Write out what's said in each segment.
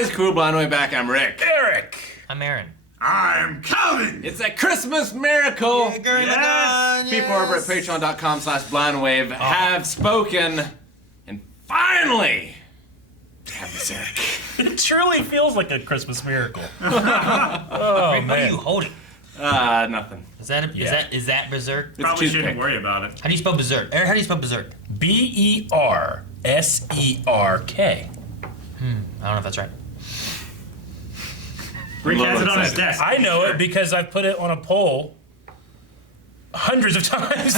guys, Cool Blind Way Back. I'm Rick. Eric. I'm Aaron. I'm Calvin. It's a Christmas miracle. Yes. People over at patreon.com/blindwave have spoken and finally have Berserk. It truly feels like a Christmas miracle. Rick, Oh, what are you man. holding? Nothing. Is that Berserk? It's Probably toothpick. shouldn't worry about it. How do you spell Berserk? Aaron, how do you spell Berserk? Berserk. I don't know if that's right. Rick little has it on his excited. desk. I know it because I've put it on a poll hundreds of times.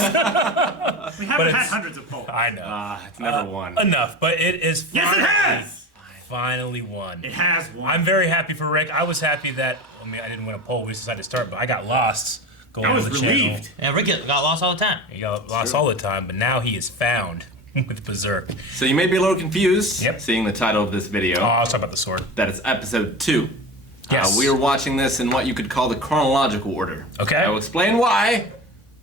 We haven't had it's- hundreds of polls. I know. It's never won. Enough, but it is Yes, it has. finally won. It has one. I'm very happy for Rick. I was happy that, I didn't win a poll. We decided to start, but I got lost going I was on the relieved. channel. Yeah, Rick got lost all the time. He got lost all the time, but now he is found with Berserk. So you may be a little confused Yep. seeing the title of this video. Oh, let's talk about the sword. That is episode 2. Yes. We are watching this in what you could call the chronological order. Okay. I will explain why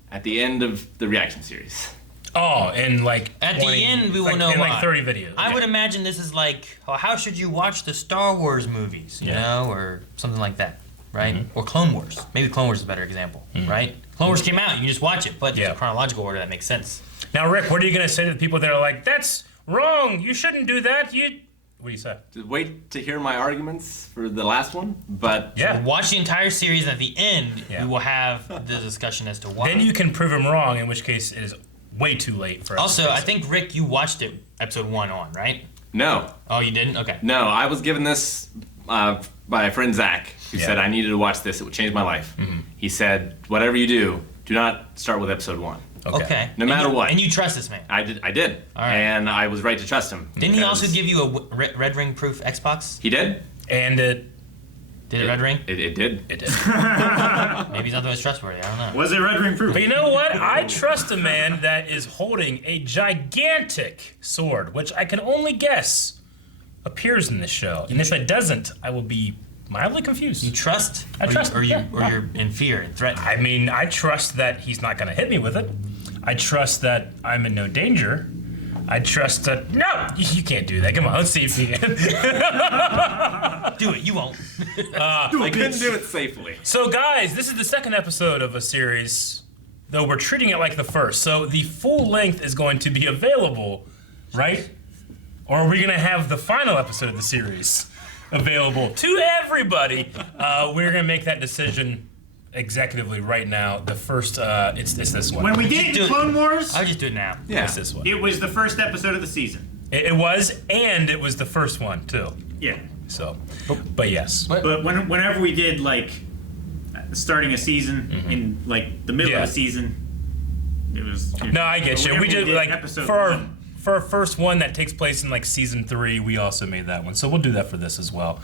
at the end of the reaction series. Oh, and like At 20 the end, we will know in why. like 30 videos. I Okay. would imagine this is like, how should you watch the Star Wars movies, you know, or something like that, right? Mm-hmm. Or Clone Wars. Maybe Clone Wars is a better example, right? Clone Wars came out, you can just watch it, but Yeah. in chronological order, that makes sense. Now, Rick, what are you going to say to the people that are like, that's wrong, you shouldn't do that, What do you say? Just wait to hear my arguments for the last one, but Yeah. Watch the entire series, and at the end, Yeah. we will have the discussion as to why. Then you can prove him wrong, in which case it is way too late for us. Also, to I fix it. think, Rick, you watched it episode 1 on, right? no. Oh, you didn't? Okay. No, I was given this by a friend Zach, who Yeah. said I needed to watch this. It would change my life. He said, whatever you do not start with episode 1. Okay. No matter what. And you trust this man. I did. All right. And I was right to trust him. Didn't he because- also give you a red ring proof Xbox? He did? And it Did it red ring? It did. did. Maybe he's not the most trustworthy. I don't know. Was it Red Ring proof? But you know what? I trust a man that is holding a gigantic sword, which I can only guess appears in this show. And if it doesn't, I will be mildly confused. You trust? I trust, Or yeah. you're in fear and threatened. I mean, I trust that he's not going to hit me with it. I trust that I'm in no danger. I trust that... No! You can't do that. Come on, let's see if you can. Do it. You won't. I couldn't do it safely. So, guys, this is the second episode of a series, though we're treating it like the first. So the full length is going to be available, right? Or are we going to have the final episode of the series available to everybody? We're going to make that decision executively right now. The first, it's this one. When we did it do in it. Clone Wars, I'll just do it now. Yeah. It's this one. it was the first episode of the season. It was, and it was the first one, too. Yeah. So, but yes. But whenever we did, like, starting a season in, like, the middle Yeah. of a season, it was... No, I get you. whenever We did, like, episode for our, one. for our first one that takes place in, like, season 3, we also made that one. So we'll do that for this as well.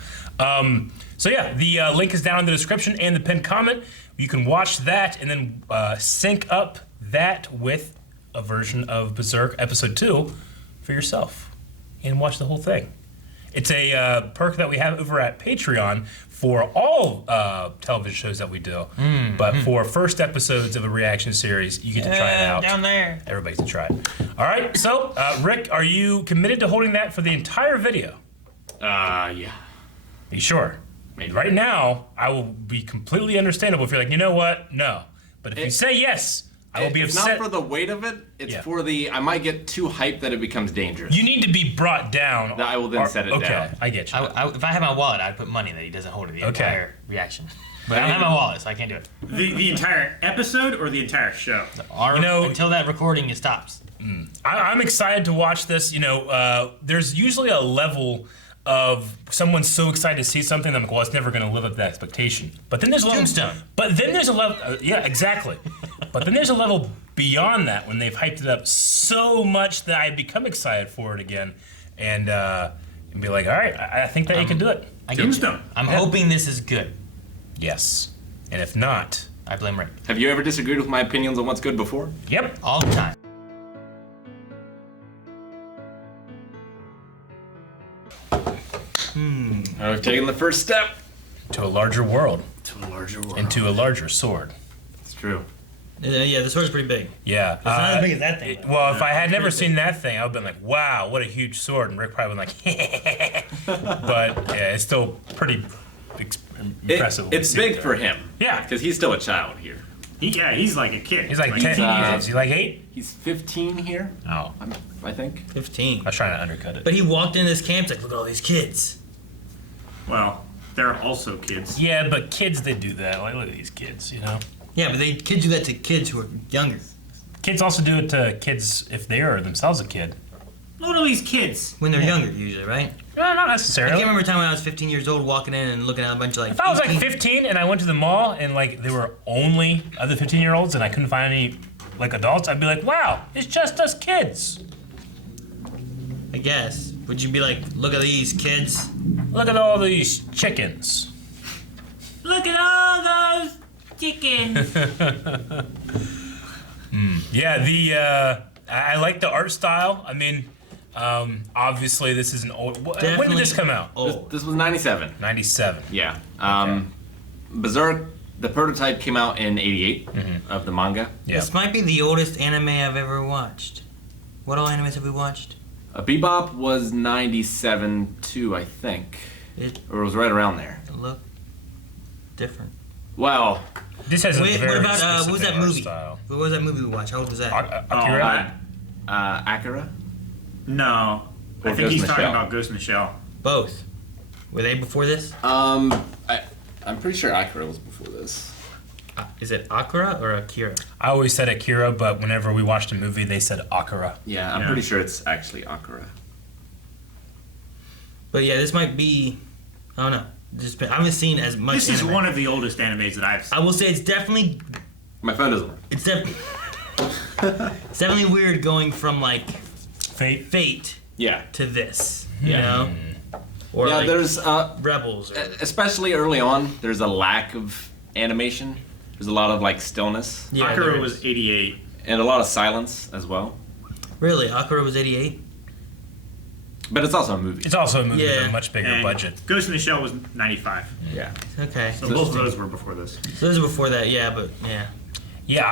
So yeah, the link is down in the description and the pinned comment. You can watch that and then sync up that with a version of Berserk Episode 2 for yourself and watch the whole thing. It's a perk that we have over at Patreon for all television shows that we do. But for first episodes of a reaction series, you get to try it out. Down there. Everybody gets to try it. All right, so Rick, are you committed to holding that for the entire video? Yeah. Are you sure? Maybe. Right now, I will be completely understandable if you're like, you know what? No. But if you say yes, I will be It's upset. not for the weight of it. It's Yeah. for the, I might get too hyped that it becomes dangerous. You need to be brought down. That I will then set it okay, down. I get you. If I had my wallet, I'd put money that he doesn't hold it the Okay. entire reaction. But I don't have my wallet, so I can't do it. The entire episode or the entire show? Or You know- until that recording stops. I'm excited to watch this. You know, there's usually a level of someone so excited to see something, I'm like, well, it's never going to live up to that expectation. But then there's a level. Tombstone. But then there's a level. Yeah, exactly. But then there's a level beyond that when they've hyped it up so much that I become excited for it again, and be like, all right, I think that you can do it. I get you. Tombstone. I'm hoping this is good. Yes. And if not, I blame Rick. Have you ever disagreed with my opinions on what's good before? yep. All the time. I've taken the first step To a larger world, to a larger world. and to a larger sword. It's true. Yeah, the sword's pretty big. Yeah. It's not as big as that thing. Well, if I had never seen that thing, I would have been like, wow, what a huge sword. And Rick probably would have been like, but yeah, it's still pretty impressive. what we It's see big there. for him. Yeah. Because he's still a child here. He's like a kid. He's like 10 years. Is he like 8? He's 15 here, Oh, I think. 15. I was trying to undercut it. But he walked into this camp, like, look at all these kids. Well, they're also kids. Yeah, but kids, they do that. Like, look at these kids, you know? Yeah, but kids do that to kids who are younger. Kids also do it to kids if they are themselves a kid. Look at all these kids. When they're younger, usually, right? No, not I necessarily. can't remember a time when I was 15 years old walking in and looking at a bunch of like. If I was like 18 15 and I went to the mall and like there were only other 15-year-olds and I couldn't find any like adults, I'd be like, wow, it's just us kids. I guess. Would you be like, look at these kids? Look at all these chickens. Look at all those chickens. Yeah, I like the art style. I mean, obviously this is an old. When did Definitely this come out? old. This was 97. 97. Yeah. Berserk, the prototype came out in 88 of the manga. Yeah. This might be the oldest anime I've ever watched. What all animes have we watched? Bebop was 97 too, I think. It Or it was right around there. looked different. Well, This has a Wait, very what about what was specific that art movie? style. What was that movie we watched? How old was that? Akira? Akira? No. Or I think Ghost he's in the talking Shell. about Ghost in the Shell. Both. Were they before this? I'm pretty sure Akira was before this. Is it Akira or Akira? I always said Akira, but whenever we watched a movie, they said Akira. Yeah, I'm Yeah. pretty sure it's actually Akira. But yeah, this might be. I don't know. I haven't seen as much. This is anime. one of the oldest animes that I've seen. I will say it's definitely. My phone doesn't work. It's definitely. It's definitely weird going from like Fate. Fate Yeah. to this. Yeah. You know. Or Yeah, like there's Rebels. Or, especially early on, there's a lack of animation. There's a lot of like stillness yeah, Akira there was is. 88. and a lot of silence as well. Really, Akira was 88. But it's also a movie. It's also a movie with Yeah. a much bigger And budget. Ghost in the Shell was 95. Yeah. Okay. So both of those were before this. So those are before that, yeah, but yeah. Yeah,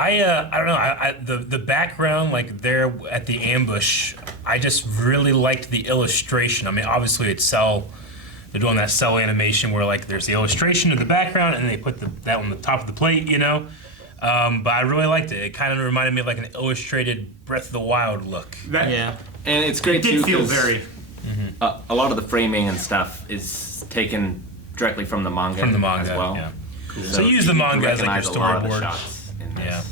I don't know. The background, like there at the ambush, I just really liked the illustration. I mean, obviously it's cell. They're doing that cell animation where like there's the illustration in the background and they put that on the top of the plate, you know. But I really liked it. It kind of reminded me of like an illustrated Breath of the Wild look. That, Yeah. And it's It great did too feel 'cause, very. a lot of the framing and stuff is taken directly from the manga. From the manga, as well. yeah. So use the you manga can as like your recognize a lot of the storyboard. shots in this. Yeah.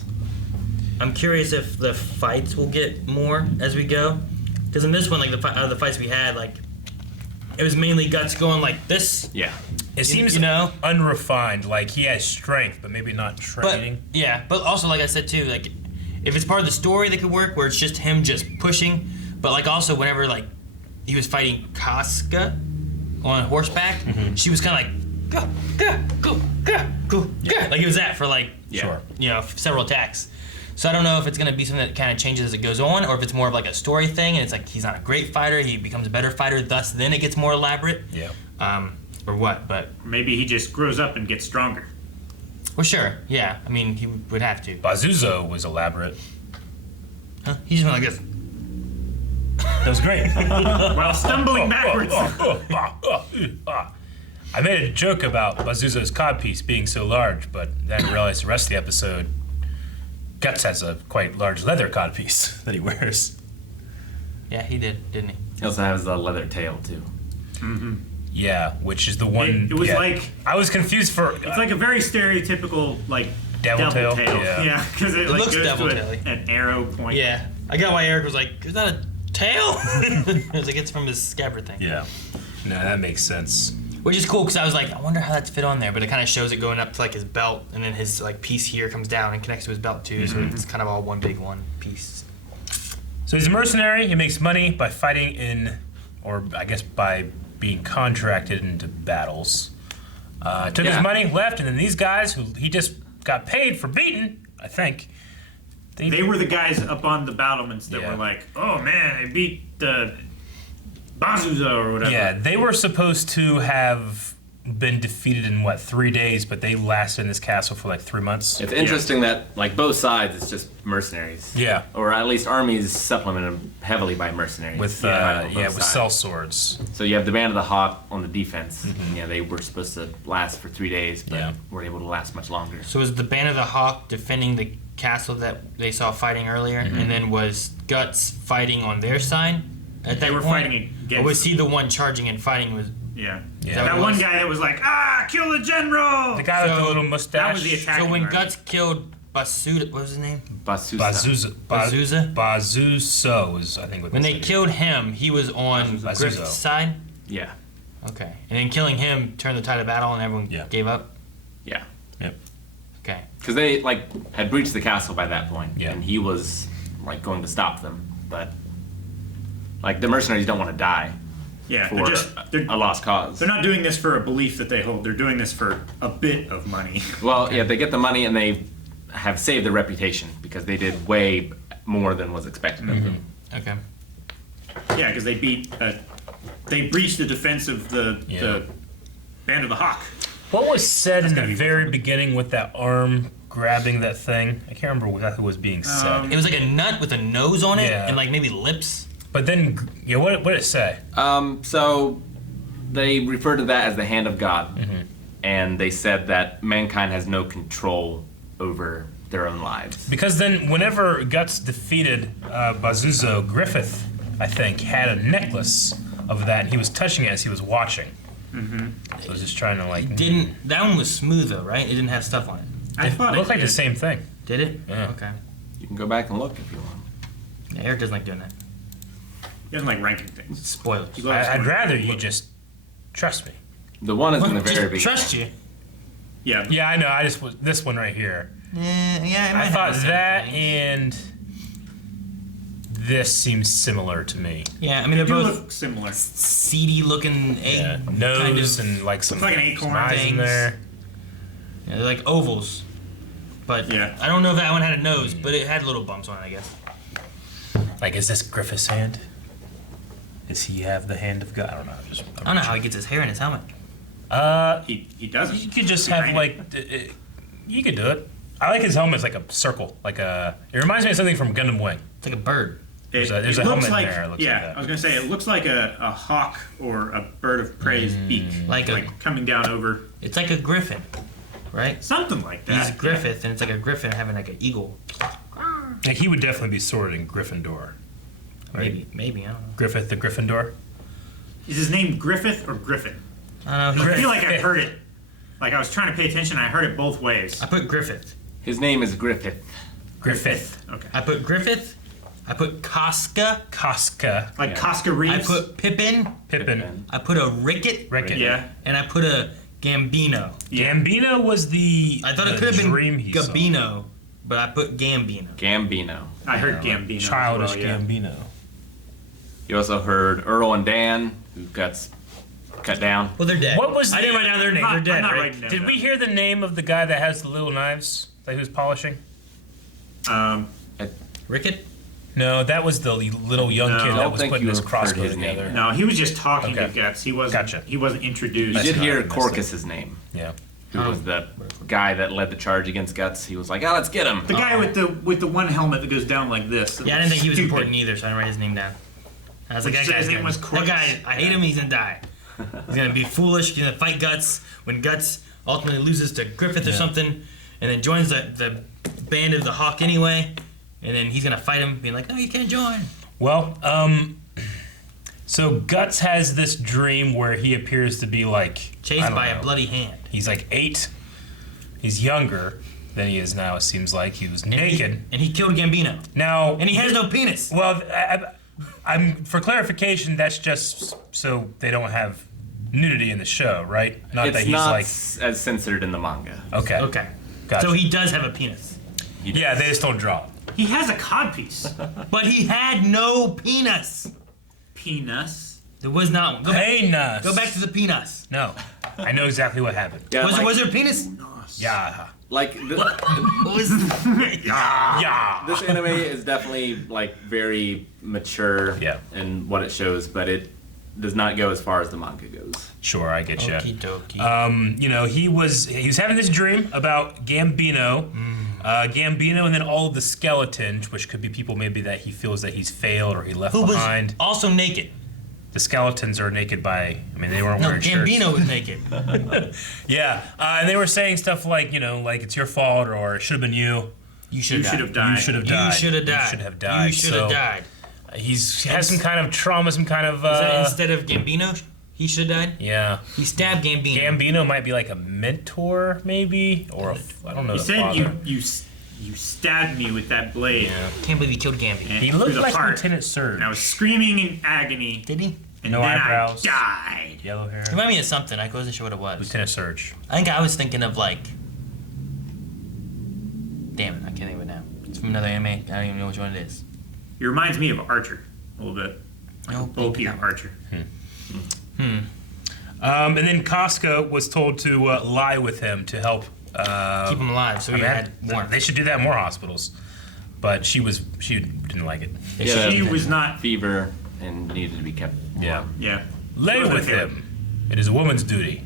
I'm curious if the fights will get more as we go. Because in this one, like out of the fights we had, like it was mainly Guts going like this. Yeah. It seems you know? unrefined. Like he has strength, but maybe not But training. yeah, but also like I said too, like if it's part of the story that could work where it's just him just pushing, but like also whenever like he was fighting Casca on horseback, she was kind of like go go go go go go, like it was that for like Yeah. Sure. you know several attacks. So I don't know if it's gonna be something that kind of changes as it goes on, or if it's more of like a story thing, and it's like he's not a great fighter, he becomes a better fighter, thus then it gets more elaborate, Yeah. or what? But Maybe he just grows up and gets stronger. well, sure, yeah. I mean, he would have to. Bazuzo was elaborate. Huh? He just went like this. That was great. While stumbling backwards. I made a joke about Bazuzo's codpiece being so large, but then I realized the rest of the episode, Guts has a quite large leather codpiece that he wears. Yeah, he did, didn't he? He also has a leather tail too. Yeah, which is the one. It was yeah. like I was confused for. it's like a very stereotypical like Devil tail? Yeah, Yeah. because it like looks goes devil to tail-y. an arrow point. Yeah, I got why Eric was like, "Is that a tail?" I was like, "It's from his scabbard thing." Yeah. No, that makes sense. Which is cool because I was like, I wonder how that's fit on there, but it kind of shows it going up to like his belt, and then his like piece here comes down and connects to his belt too, so it's kind of all one big one piece. So he's a mercenary. He makes money by fighting in, or I guess by being contracted into battles. Took his Yeah. money, left, and then these guys who he just got paid for beating, I think. They were the guys up on the battlements that Yeah. were like, "Oh man, they beat the Bazuza or whatever." Yeah, they were supposed to have been defeated in 3 days, but they lasted in this castle for like 3 months. It's interesting that like both sides, it's just mercenaries. Yeah. Or at least armies supplemented heavily by mercenaries. With on both with sides. sellswords. So you have the Band of the Hawk on the defense. Yeah, they were supposed to last for 3 days, but Yeah. were able to last much longer. So was the Band of the Hawk defending the castle that they saw fighting earlier, and then was Guts fighting on their side at that They were point? fighting against. Or was he the one charging and fighting with? Yeah. Yeah. That one guy that was like, kill the general. The guy with the So, little that mustache. was the attack. So when Guts killed Basuda, what was his name? Basusa. Bazuza? Bazuso was, I think, what When they they said. killed him, he was on Bazuzo. Griffith's side. Yeah. Okay, and then killing him turned the tide of battle, and everyone Yeah. gave up. Yeah. Yep. Okay. Because they like had breached the castle by that point, Yeah. and he was like going to stop them, but like the mercenaries don't want to die Yeah, for they're a lost cause. not doing this for a belief that they hold. They're doing this for a bit of money. Well, yeah, they get the money and they have saved their reputation because they did way more than was expected of them. Okay. Yeah, because they breached the defense of the Band of the Hawk. What was said in the gotta be very beginning with that arm grabbing that thing? I can't remember what was being said. It was like a nut with a nose on it, Yeah. and like maybe lips. But then, yeah, what did it say? So they refer to that as the hand of God, and they said that mankind has no control over their own lives. Because then, whenever Guts defeated Bazuzo, Griffith, I think, had a necklace of that, and he was touching it as he was watching. So he was just trying to like. That one was smooth though, right? It didn't have stuff on it. I It thought looked like the did. same thing. Did it? Yeah. Okay. You can go back and look if you want. Yeah, Eric doesn't like doing that. He doesn't like ranking things. Spoilers. He loves I'd going- rather you just trust me. The one is in the Just very beginning. trust you. Yeah. Yeah, I know. I just this one right here. Yeah. It might I have thought the same that thing. and this seems similar to me. Yeah, I mean they're They do both look similar. seedy looking egg. Yeah, nose kind of, and like some, Looks like an acorn some eyes in things. there. Yeah, they're like ovals. But Yeah. I don't know if that one had a nose, but it had little bumps on it, I guess. Like, is this Griffith's hand? Does he have the hand of God? I don't know. I don't know how he gets his hair in his helmet. He doesn't. You could just have like, you could do it. I like his helmet. It's like a circle, like a. It reminds me of something from Gundam Wing. It's like a bird. There's a looks helmet in like, there, it looks yeah, like that. I was gonna say it looks like a hawk or a bird of prey's beak, Like a- coming down over It's like a griffin, right? something like He's that. Griffith, and it's like a griffin having like an eagle. Like he would definitely be sorted in Gryffindor. Right? Maybe, I don't know. Griffith the Gryffindor. Is his name Griffith or Griffin? I don't know. I feel like I heard it. Like I was trying to pay attention. I heard it both ways. I put Griffith. His name is Griffith. Griffith. Okay. I put Griffith. I put Casca. Casca. Like Yeah. Casca I Reeves. put Pippin. Pippin. I put a Ricket. Rickett. Yeah. And I put a Gambino. Yeah. Gambino was the. I thought it the could have been dream he saw. Gabino, but I put Gambino. Gambino. I heard Gambino. Childish as well, yeah. Gambino. You also heard Earl and Dan, who got cut down. Well, they're dead. What was I didn't write down their name. I'm They're dead, not right? writing them Did down. we hear the name of the guy that has the little knives that he was polishing? Ricket? No, that was the little young No. kid I that don't was think putting you his heard crossbow his name. together. No, he was just talking Okay. to Guts. He wasn't. Gotcha. He wasn't introduced. You did not hear missed it. Corcus's name, Yeah. who was the guy that led the charge against Guts. He was like, "Oh, let's get him." The guy with the one helmet that goes down like this. Yeah, I didn't think he was Stupid. important either, so I didn't write his name down. I was like, Which that guy's his name gonna, was that Corpus. guy, I hate him, he's gonna die. He's gonna be foolish, he's gonna fight Guts when Guts ultimately loses to Griffith or something, and then joins the band of the Hawk anyway, and then he's gonna fight him, being like, no, you can't join. Well, so Guts has this dream where he appears to be like I Chased don't by know. a bloody hand. He's like 8. He's younger than he is now. It seems like he was naked. And he killed Gambino. Now, And he has no penis. well, I'm for clarification. That's just so they don't have nudity in the show, right? Not It's that he's not like as censored in the manga. okay. Okay. Gotcha. So he does have a penis. Yeah, they just don't draw. He has a codpiece. But he had no penis. Penis. There was not one. Penis. Go back to the penis. No, I know exactly what happened. Yeah, Was there a penis? Yeah. like What was Yeah. this anime is definitely like very mature Yeah. in what it shows, but does not go as far as the manga goes. Sure, I get you. Okie dokie. You know, he was having this dream about Gambino, Gambino, and then all of the skeletons, which could be people maybe that he feels that he's failed or he left Who was behind. also naked. The skeletons are naked by. I mean, they weren't No, wearing shirts. Gambino was naked. Yeah, and they were saying stuff like, you know, like it's your fault or it should have been you. You should have died. You should have died. You should have died. You should have died. You should have died. He has some kind of trauma, some kind of. Is that instead of Gambino, he should have died? Yeah. He stabbed Gambino. Gambino might be like a mentor, maybe, or I don't know. You the said father. you stabbed me with that blade. Yeah. Can't believe he killed Gambino. And He through looked the like heart. Lieutenant Surge. And I was screaming in agony. Did he? And No then eyebrows. I died. Yellow hair. Remind me of something. I wasn't sure what it was. Lieutenant Surge. I think I was thinking of like. Damn it! I can't think of it now. It's from another anime. I don't even know which one it is. He reminds me of Archer a little bit. No, Bulky Archer. And then Casca was told to lie with him to help. keep him alive. So I he mean, had warmth. they should do that in more hospitals. But she didn't like it. He had She a was not. fever and needed to be kept warm. Yeah. Yeah. Lay Wasn't with good. him. It is a woman's duty.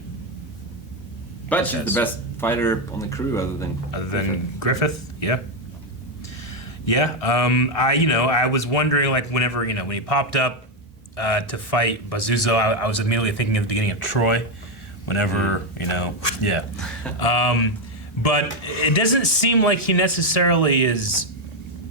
But she's Yes. the best fighter on the crew other than Griffith, yeah. Yeah, I was wondering, like, whenever, when he popped up to fight Bazuzo, I was immediately thinking of the beginning of Troy, whenever, yeah. But it doesn't seem like he necessarily is,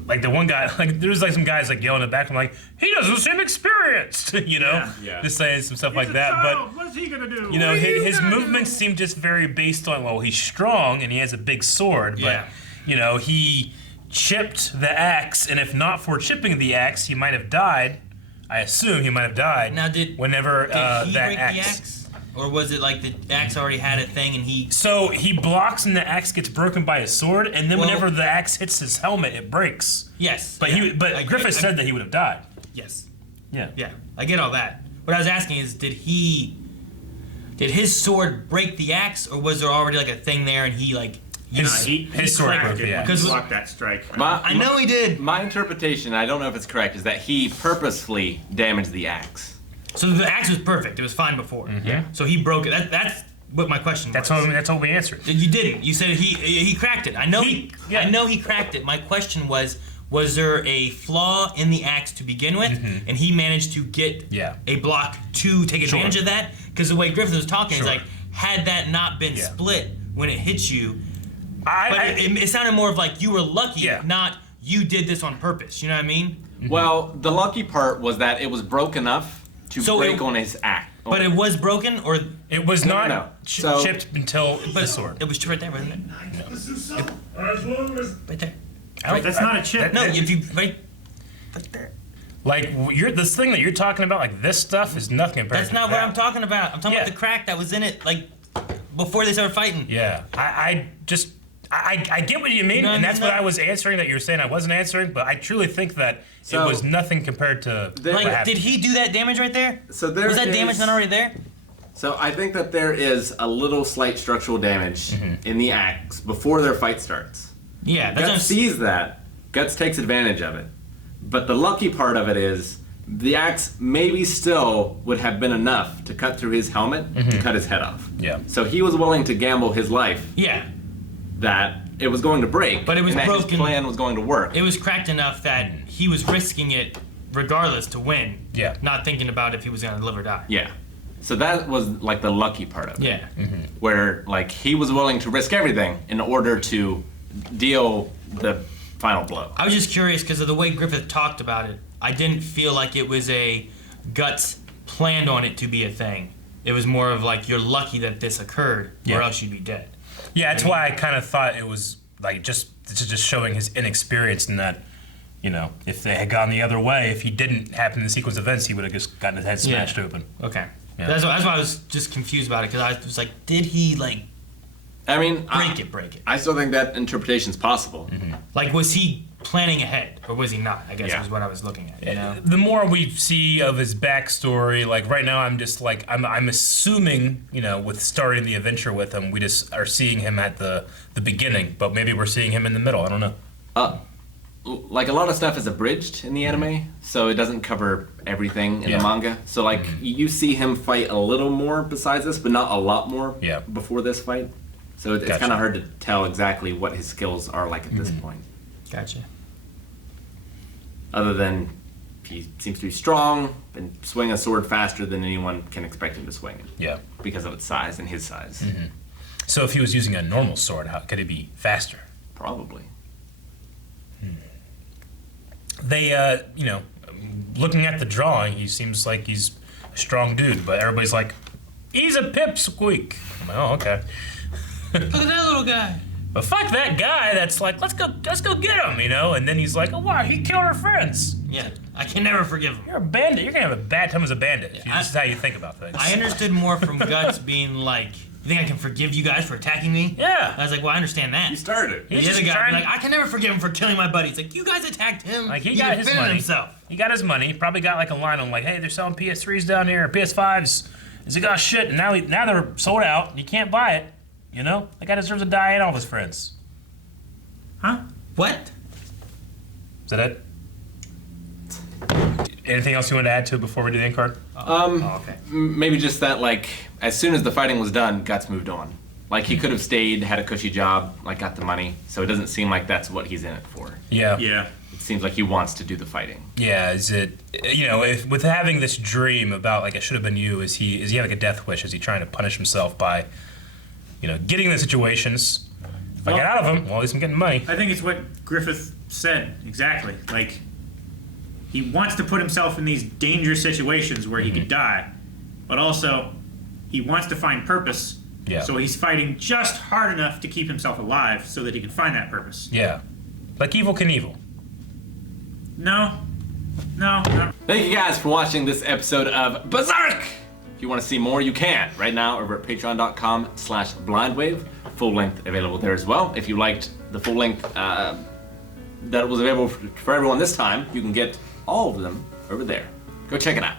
like, the one guy, like, there's, like, some guys, like, yelling in the back, I'm like, he doesn't seem experienced, Yeah. just saying some stuff like He's a that, child. What's he gonna do? You know, What are you his gonna movements do? seem just very based on, well, he's strong and he has a big sword, but, Yeah. he chipped the axe, and if not for chipping the axe, he might have died. I assume he might have died. Now, did whenever he that break the axe? Or was it like the axe already had a thing and he... So he blocks and the axe gets broken by his sword, and then Well- whenever the axe hits his helmet, it breaks. Yes. But Griffith said that he would have died. Yes. Yeah. Yeah, I get all that. What I was asking is, did his sword break the axe, or was there already like a thing there and he like... His sword cracked broke it the when axe. he blocked that strike. I know he did. My interpretation, I don't know if it's correct, is that he purposefully damaged the axe. So the axe was perfect. It was fine before. Yeah. So he broke it. That's what my question was. That's what we answered. You didn't. You said he cracked it. I know Yeah. I know he cracked it. My question was there a flaw in the axe to begin with, and he managed to get Yeah. a block to take advantage Sure. of that? Because the way Griffith was talking is Sure. like, had that not been Yeah. split when it hits you, but it sounded more of like you were lucky, Yeah. not you did this on purpose. You know what I mean? Well, the lucky part was that it was broke enough to So break it- on his axe. But it was broken, or It was No, not no. So- chipped until the sword. it was right there, wasn't it? Right there. That's not a chip. No, if you right there. Like this thing that you're talking about, like this stuff is nothing compared That's to not what that. I'm talking about. I'm talking Yeah. about the crack that was in it, like before they started fighting. Yeah, I get what you mean, No, and that's no. what I was answering that you were saying I wasn't answering, but I truly think that So- it was nothing compared to There- what Like, happened. did he do that damage right there? So there Was that damage is- not already there? So I think that there is a little slight structural damage Mm-hmm. in the axe before their fight starts. Yeah, that's what I'm Guts sees that. Guts takes advantage of it. But the lucky part of it is the axe maybe still would have been enough to cut through his helmet to cut his head off. Yeah. So he was willing to gamble his life Yeah, that it was going to break, But it was and that broken. his plan was going to work. it was cracked enough that he was risking it regardless to win. Yeah. Not thinking about if he was gonna live or die. Yeah. So that was like the lucky part of it. Yeah. Where like he was willing to risk everything in order to deal the final blow. I was just curious because of the way Griffith talked about it. I didn't feel like it was a Guts planned on it to be a thing. It was more of like you're lucky that this occurred, or Yeah. else you'd be dead. Yeah, that's why I kind of thought it was like just showing his inexperience in that, if they had gone the other way, if he didn't happen in the sequence of events, he would have just gotten his head smashed open. Okay. Yeah. That's why I was just confused about it because I was like, did he like I mean, break it? I still think that interpretation is possible. Like, was he planning ahead or was he not? I guess Yeah. is what I was looking at. You know. The more we see of his backstory, like right now, I'm just like I'm assuming, with starting the adventure with him, we just are seeing him at the beginning, but maybe we're seeing him in the middle. I don't know. like a lot of stuff is abridged in the anime, so it doesn't cover everything in Yeah. the manga. So like you see him fight a little more besides this, but not a lot more Yeah. before this fight. So it's Gotcha. kind of hard to tell exactly what his skills are like at this point. Gotcha. Other than he seems to be strong and swing a sword faster than anyone can expect him to swing it Yeah. because of its size and his size. So if he was using a normal sword, how could it be faster? Probably. They, looking at the drawing, he seems like he's a strong dude, but everybody's like, he's a pipsqueak. I'm like, oh, okay. Look at that little guy. But fuck that guy that's like, let's go get him, and then he's like, oh wow, he killed our friends. Yeah, I can never forgive him. You're a bandit. You're gonna have a bad time as a bandit. If this is how you think about things. I understood more from Guts being like, you think I can forgive you guys for attacking me? Yeah. I was like, well, I understand that. You started. He's The just other guy trying be to- like, I can never forgive him for killing my buddy. It's like, you guys attacked him. Like he got his defended money. himself. He got his money. He probably got like a line on like, hey, they're selling PS3s down here, or PS5s. Is it got shit? And now they're sold out. You can't buy it. That guy deserves to die and all of his friends. Huh? What? Is that it? Anything else you want to add to it before we do the end card? Oh, okay. Maybe just that, like, as soon as the fighting was done, Guts moved on. Like, he could have stayed, had a cushy job, like, got the money. So it doesn't seem like that's what he's in it for. Yeah. Yeah. It seems like he wants to do the fighting. Yeah. Is it? If with having this dream about like it should have been you, is he have like a death wish? Is he trying to punish himself by, getting in the situations? If I get out of them, well, at least I'm getting money. I think it's what Griffith said exactly. Like, he wants to put himself in these dangerous situations where he could die, but also he wants to find purpose. Yeah. So he's fighting just hard enough to keep himself alive so that he can find that purpose. Yeah. Like Evil Knievel. No. Thank you guys for watching this episode of Berserk! If you want to see more, you can right now over at patreon.com/blindwave. Full length available there as well. If you liked the full length that was available for everyone this time, you can get all of them over there. Go check it out.